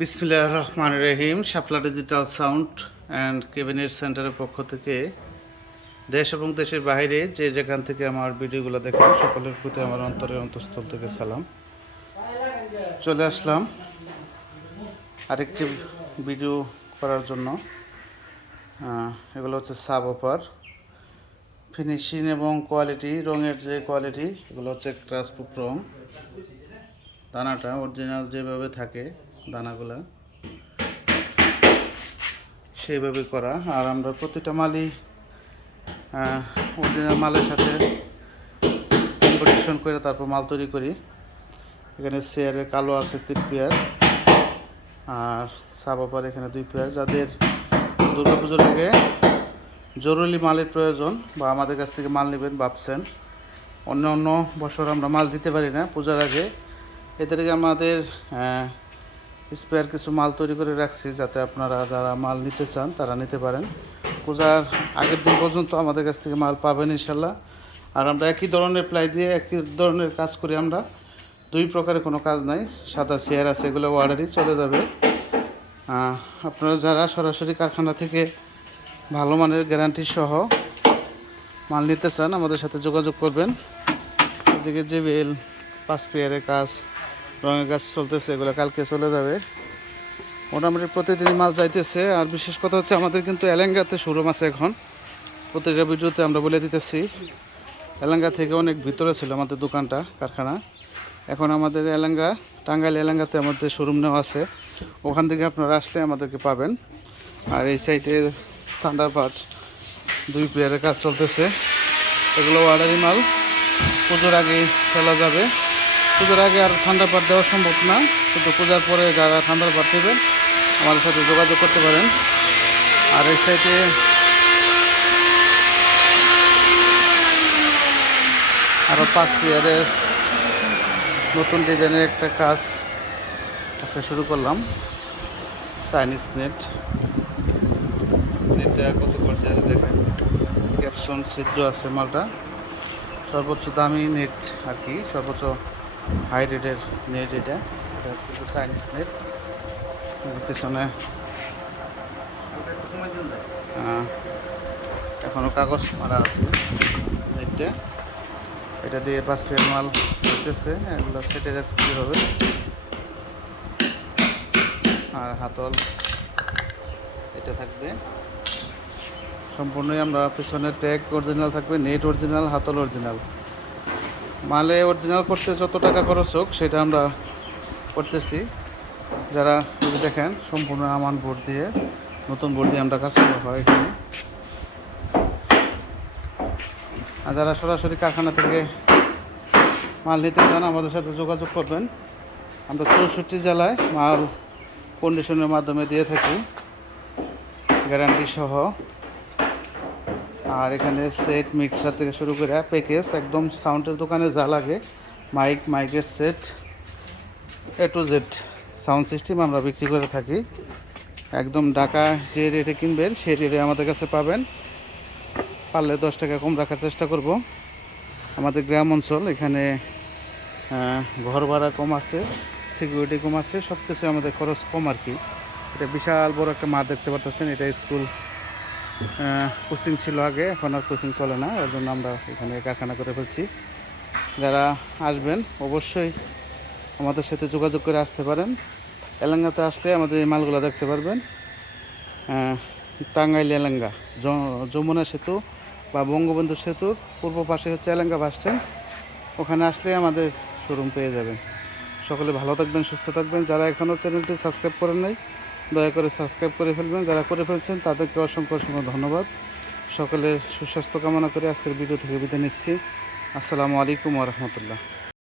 বিসমিল্লাহ রহমান রহিম Shapla digital sound and cabinet সেন্টারের পক্ষ থেকে দেশ এবং দেশের বাইরে যে যেখান থেকে আমার ভিডিওগুলো দেখেন, সকলের প্রতি আমার অন্তরে অন্তঃস্থল থেকে সালাম। চলে আসলাম আরেকটি ভিডিও করার জন্য। এগুলো হচ্ছে সাব অফার। ফিনিশিং এবং কোয়ালিটি, রঙের যে কোয়ালিটি, এগুলো হচ্ছে ক্রাসপুট রং। দানাটা অরিজিনাল যেভাবে থাকে দানাগুলা। সেইভাবে করা। আর আমরা প্রতিটা মালই অরিজিনাল মালের সাথে কম্পিটিশন করে তারপর মাল তৈরি করি। এখানে চেয়ারের কালো আছে তিন পেয়ার, আর সাবাপার এখানে দুই পেয়ার। যাদের দুর্গাপুজোর আগে জরুরি মালের প্রয়োজন বা আমাদের কাছ থেকে মাল নেবেন, ভাবছেন অন্য অন্য বছর আমরা মাল দিতে পারি না। পূজার আগে এদেরকে আমাদের স্পেয়ার কিছু মাল তৈরি করে রাখছি যাতে আপনারা যারা মাল নিতে চান, তারা নিতে পারেন। পূজার আগের দিন পর্যন্ত আমাদের কাছ থেকে মাল পাবেন ইনশাল্লাহ আর আমরা একই ধরনের প্লাই দিয়ে একই ধরনের কাজ করি আমরা। দুই প্রকারের কোনো কাজ নাই, সাদা চেয়ার আছে, এগুলো অর্ডারই চলে যাবে। আপনারা যারা সরাসরি কারখানা থেকে ভালো মানের গ্যারান্টি সহ মাল নিতে চান, আমাদের সাথে যোগাযোগ করবেন। এদিকে যে বেল পাঁচ পেয়ারের কাজ। রঙের গাছ চলতেছে, এগুলো কালকে চলে যাবে। মোটামুটি প্রতিদিনই মাল যাইতেছে, আর বিশেষ কথা হচ্ছে আমাদের কিন্তু এলেঙ্গাতে শোরুম আছে এখন। প্রতিটা ভিডিওতে আমরা বলে দিতেছি, এলেঙ্গা থেকে অনেক ভিতরে ছিল আমাদের দোকানটা, কারখানা। এখন আমাদের এলেঙ্গা, টাঙ্গাইল এলেঙ্গাতে আমাদের শোরুম নেওয়া আছে। ওখান থেকে আপনারা আসলে আমাদেরকে পাবেন। আর এই সাইডে থান্ডারবার্ড দুই প্লেয়ারের কাজ চলতেছে। এগুলো অর্ডারি মাল, পুজোর আগে ফেলা যাবে। পুজোর আগে আর ঠান্ডা পাট দেওয়া সম্ভব না। কিন্তু পূজার পরে যারা ঠান্ডার পাট নেবেন আমাদের সাথে যোগাযোগ করতে পারেন। আর এই সাইডে আরও পাঁচ প্লেয়ারের নতুন ডিজাইনের একটা কাজ আজকে শুরু করলাম। চাইনিজ নেট নেটটা কত করছে দেখেন। ক্যাপশন ছিদ্র আছে মালটা। সর্বোচ্চ দামি নেট আর কি, সর্বোচ্চ হাই রেটের নেট এটা। এটা কিন্তু চাইনিজ নেট পিছনে আহ, এখনও কাগজ মারা আছে নেটটা এটা দিয়ে পাঁচ পেয়ার মাল হইতেছে এগুলো সেটের কী হবে। আর হাতল এটা থাকবে। সম্পূর্ণই আমরা পিছনের ট্যাগ অরিজিনাল থাকবে নেট অরিজিনাল হাতল অরিজিনাল মালে অরিজিনাল করতে যত টাকা খরচ হোক, সেটা আমরা করতেছি। যারা যদি দেখেন, সম্পূর্ণ আমান বোর্ড দিয়ে, নতুন বোর্ড দিয়ে আমরা কাজ করা হয় এখানে। আর যারা সরাসরি কারখানা থেকে মাল নিতে চান, আমাদের সাথে যোগাযোগ করবেন। আমরা চৌষট্টি জেলায় মাল কন্ডিশনের মাধ্যমে দিয়ে থাকি। গ্যারান্টি সহ। আর এখানে সেট মিক্সার থেকে শুরু করে প্যাকেজ একদম সাউন্ডের দোকানে যা লাগে মাইক মাইকের set A to Z sound system আমরা বিক্রি করে থাকি। একদম ঢাকা যে রেটে কিনবেন, সেই রেটে আমাদের কাছে পাবেন। পারলে দশ টাকা কম রাখার চেষ্টা করব। আমাদের গ্রাম অঞ্চল, এখানে ঘর ভাড়া কম আছে সিকিউরিটি কম আছে সব কিছু আমাদের খরচ কম আর কি। এটা বিশাল বড় একটা মাঠ দেখতে পারতেছেন, এটা স্কুল কোচিং ছিল আগে, এখন আর কোচিং চলে না, এর জন্য আমরা এখানে কারখানা করে ফেলছি। যারা আসবেন, অবশ্যই আমাদের সাথে যোগাযোগ করে আসতে পারেন। এলাঙ্গাতে আসলে আমাদের এই মালগুলো দেখতে পারবেন। টাঙ্গাইল এলাঙ্গা যমুনা সেতু বা বঙ্গবন্ধু সেতুর পূর্ব পাশে হচ্ছে এলাঙ্গা বাস স্ট্যান্ড। ওখানে আসলে আমাদের শোরুম পেয়ে যাবেন। সকলে ভালো থাকবেন, সুস্থ থাকবেন। যারা এখনও চ্যানেলটি সাবস্ক্রাইব করেন নাই দয়া করে সাবস্ক্রাইব করে ফেলবেন। যারা করে ফেলছেন, তাদেরকে অসংখ্য অসংখ্য ধন্যবাদ। সকলের সুস্বাস্থ্য কামনা করে আজকের ভিডিও থেকে বিদায় নিচ্ছি। আসসালামু আলাইকুম রহমতুল্লাহ।